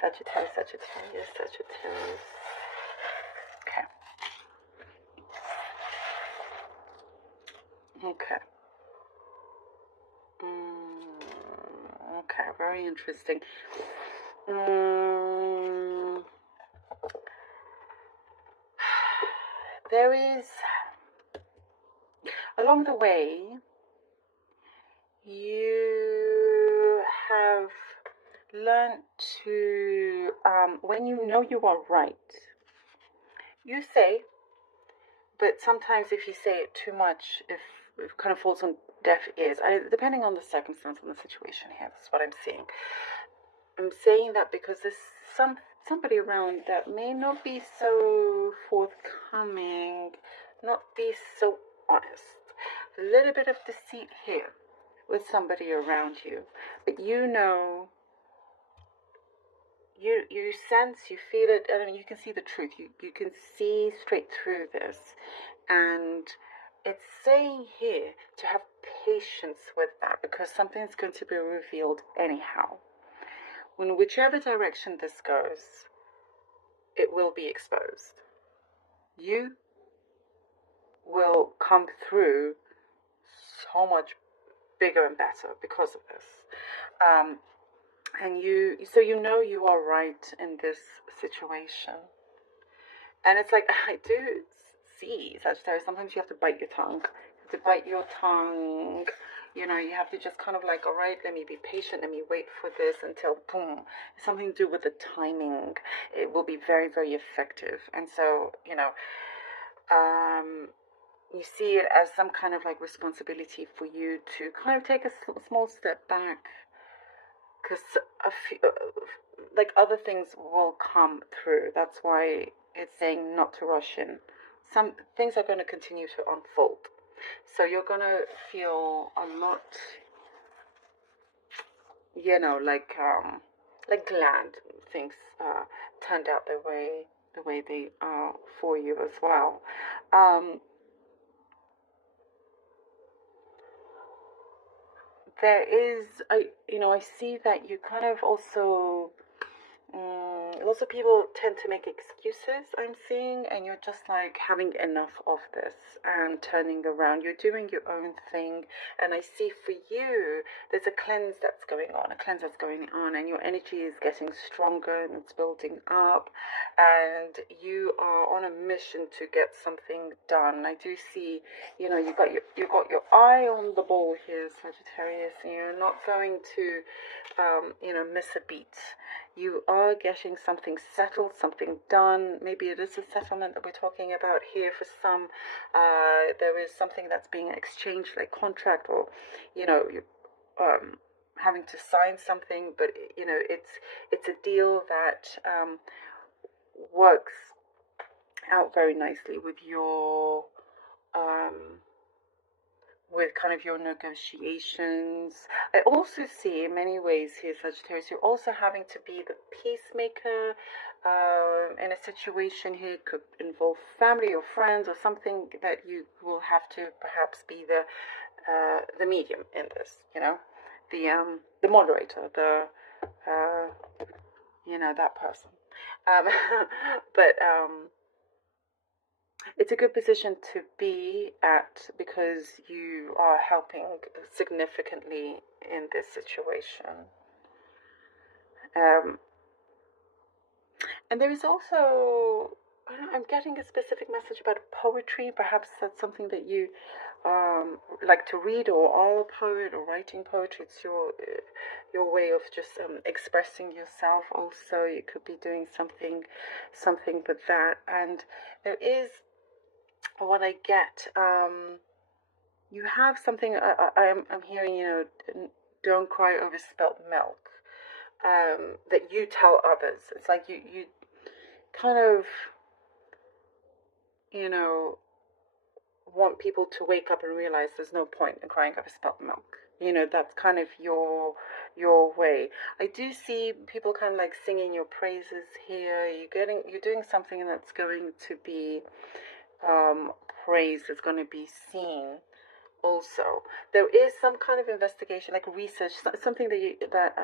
Sagittarius, Sagittarius, Sagittarius. Okay. Okay. Okay, very interesting. There is, along the way, you have learned to, when you know you are right, you say, but sometimes if you say it too much, if it kind of falls on deaf ears, depending on the circumstance and the situation here, that's what I'm seeing. I'm saying that because there's somebody around that may not be so forthcoming, not be so honest. A little bit of deceit here with somebody around you, but you know, you sense, you feel it, I mean, you can see the truth. You can see straight through this, and it's saying here to have patience with that because something's going to be revealed anyhow. In whichever direction this goes, it will be exposed. You will come through so much bigger and better because of this. So you know you are right in this situation. And it's like, I do see, Sagittarius, sometimes you have to bite your tongue. You have to bite your tongue. You know, you have to just kind of like, all right, let me be patient. Let me wait for this until, boom. It's something to do with the timing. It will be very, very effective. And so, you know, you see it as some kind of like responsibility for you to kind of take a small step back. Because like other things will come through. That's why it's saying not to rush in. Some things are going to continue to unfold. So you're going to feel a lot, you know, like glad things turned out the way they are for you as well. There is, I see that you kind of also, lots of people tend to make excuses, I'm seeing, and you're just like having enough of this and turning around. You're doing your own thing, and I see for you, there's a cleanse that's going on, and your energy is getting stronger and it's building up, and you are on a mission to get something done. I do see, you know, you got your eye on the ball here, Sagittarius, and you're not going to, miss a beat. You are getting something settled, something done. Maybe it is a settlement that we're talking about here for some. There is something that's being exchanged, like contract, or, you know, having to sign something. But, you know, it's a deal that works out very nicely with your with kind of your negotiations. I also see in many ways here, Sagittarius, you're also having to be the peacemaker in a situation here. It could involve family or friends or something that you will have to perhaps be the medium in this, you know, the moderator, that person. But it's a good position to be at because you are helping significantly in this situation. And there is also, I'm getting a specific message about poetry. Perhaps that's something that you like to read, or are a poet, or writing poetry. It's your way of just expressing yourself. Also, you could be doing something with that. And there is, what I get, you have something. I'm hearing, don't cry over spilt milk. That you tell others. It's like you kind of, want people to wake up and realize there's no point in crying over spilt milk. That's kind of your way. I do see people kind of like singing your praises here. You're doing something that's going to be praised. It's going to be seen. Also, there is some kind of investigation, like research, something that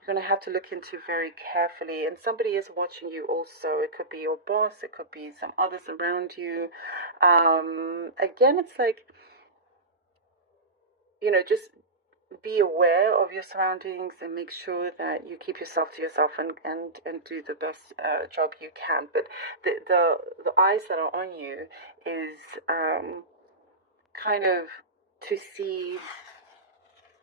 you're going to have to look into very carefully. And somebody is watching you also. It could be your boss, it could be some others around you. Again, it's like, just be aware of your surroundings and make sure that you keep yourself to yourself, and do the best job you can. But the eyes that are on you is kind of to see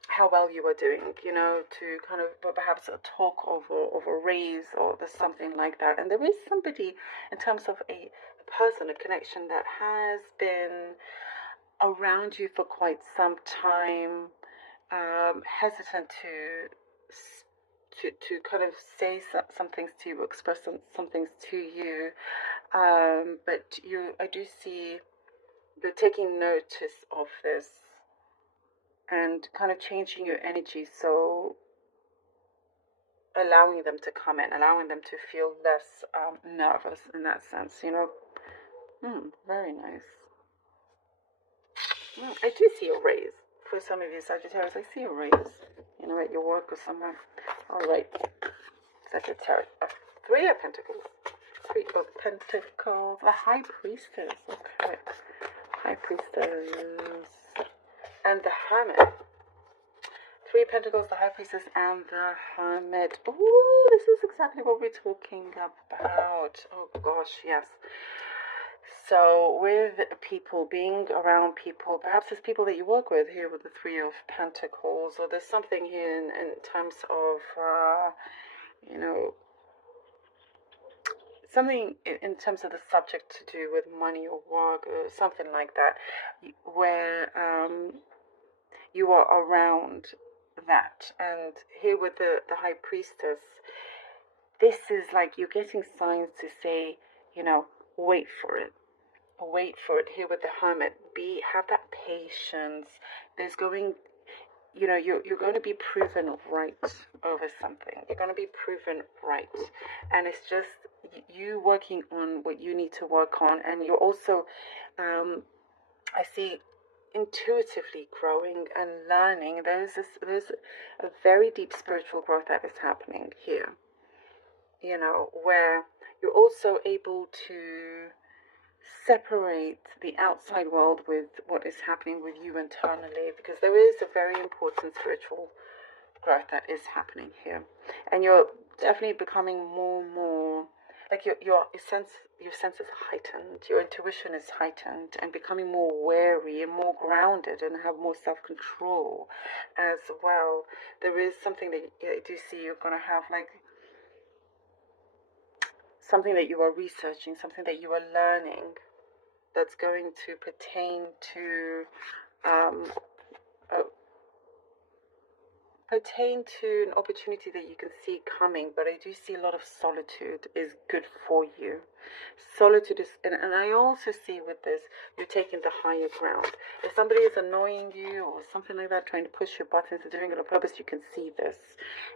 how well you are doing, to kind of perhaps a talk of a raise, or there's something like that. And there is somebody, in terms of a person, a connection that has been around you for quite some time, hesitant to kind of say some things to you, express some things to you, but I do see you're taking notice of this and kind of changing your energy, so allowing them to come in, allowing them to feel less nervous in that sense, very nice. I do see a raise. For some of you Sagittarius, I see a raise, at your work or somewhere. All right, Sagittarius. Three of Pentacles. Three of Pentacles. The High Priestess. Okay. High Priestess. And the Hermit. Three of Pentacles, the High Priestess, and the Hermit. Ooh, this is exactly what we're talking about. Oh gosh, yes. So with people, being around people, perhaps there's people that you work with here with the Three of Pentacles, or there's something here in terms of, something in terms of the subject to do with money or work or something like that, where you are around that. And here with the High Priestess, this is like you're getting signs to say, wait for it. Wait for it. Here with the Hermit, have that patience. There's going, you're going to be proven right over something. You're going to be proven right, and it's just you working on what you need to work on, and you're also, I see, intuitively growing and learning. There's a very deep spiritual growth that is happening here. Where you're also able to separate the outside world with what is happening with you internally, because there is a very important spiritual growth that is happening here, and you're definitely becoming more and more like your sense is heightened, your intuition is heightened, and becoming more wary and more grounded, and have more self-control as well. There is something that I do see you're going to have, like something that you are researching, something that you are learning, that's going to pertain to an opportunity that you can see coming. But I do see a lot of solitude is good for you. Solitude is, and I also see with this, you're taking the higher ground. If somebody is annoying you or something like that, trying to push your buttons or doing it on purpose, you can see this,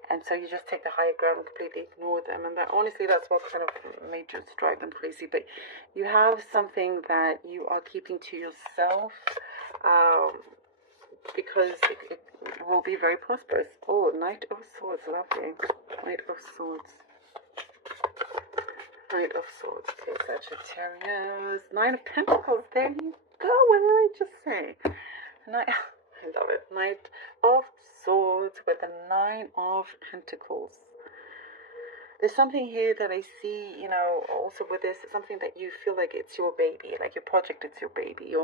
and so you just take the higher ground and completely ignore them. And that, honestly, that's what kind of may just drive them crazy. But you have something that you are keeping to yourself, because it will be very prosperous. Oh, Knight of Swords, lovely. Knight of Swords. Knight of Swords. Okay, Sagittarius. Nine of Pentacles. There you go. What did I just say? I love it. Knight of Swords with the Nine of Pentacles. There's something here that I see, also with this, something that you feel like it's your baby, like your project, it's your baby.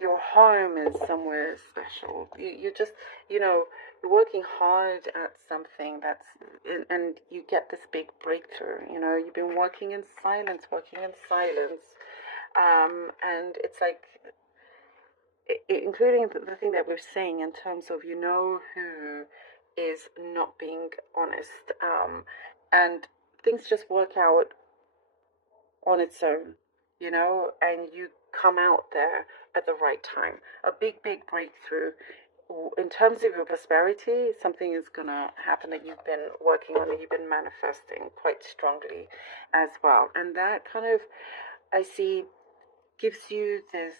Your home is somewhere special. You just, you're working hard at something and you get this big breakthrough. You've been working in silence, and it's like, including the thing that we're saying in terms of, who is not being honest, and things just work out on its own, and you come out there at the right time. A big breakthrough in terms of your prosperity. Something is gonna happen that you've been working on, that you've been manifesting quite strongly as well, and that kind of, I see, gives you this,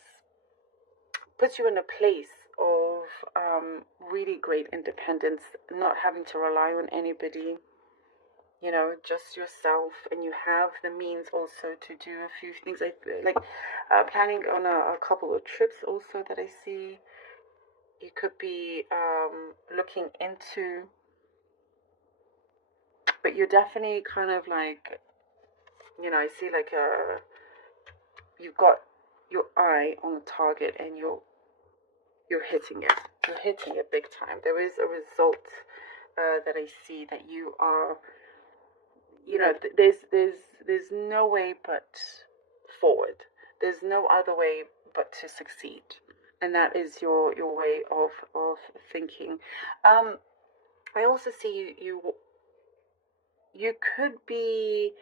puts you in a place of really great independence, not having to rely on anybody, you know, just yourself, and you have the means also to do a few things like planning on a couple of trips also that I see. You could be looking into, but you're definitely kind of like, you know, I see like you've got your eye on the target, and you're hitting it. You're hitting it big time. There is a result that I see that you are, you know, there's no way but forward. There's no other way but to succeed, and that is your way of thinking. I also see you could be,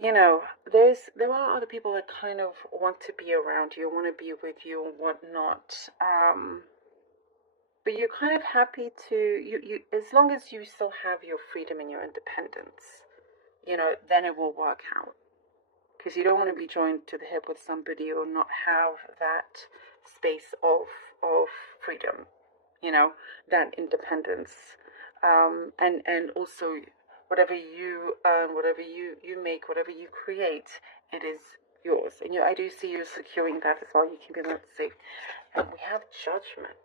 you know, there are other people that kind of want to be around you, want to be with you and whatnot. But you're kind of happy to you as long as you still have your freedom and your independence, you know, then it will work out. Because you don't want to be joined to the hip with somebody or not have that space of freedom, you know, that independence, and also whatever you earn, whatever you make, whatever you create, it is yours. And I do see you securing that as well. You can be safe. And we have judgment.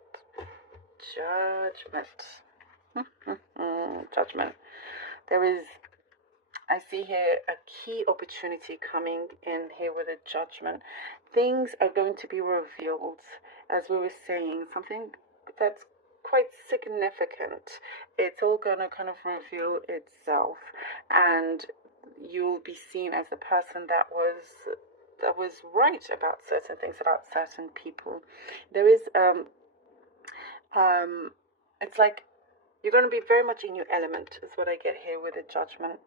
Judgment. There is, I see here a key opportunity coming in here with a judgment. Things are going to be revealed, as we were saying, something that's quite significant. It's all going to kind of reveal itself, and you'll be seen as the person that was right about certain things, about certain people. There is it's like you're going to be very much in your element, is what I get here with the judgment.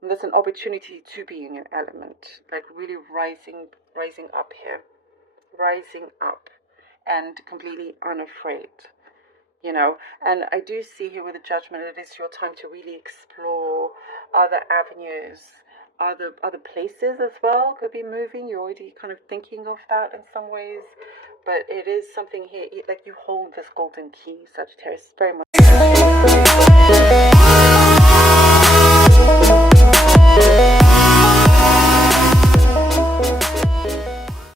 And there's an opportunity to be in your element, like really rising up here, rising up, and completely unafraid, you know. And I do see here with the judgment, it is your time to really explore other avenues, other places as well. Could be moving. You're already kind of thinking of that in some ways, but it is something here, like you hold this golden key, Sagittarius, very much.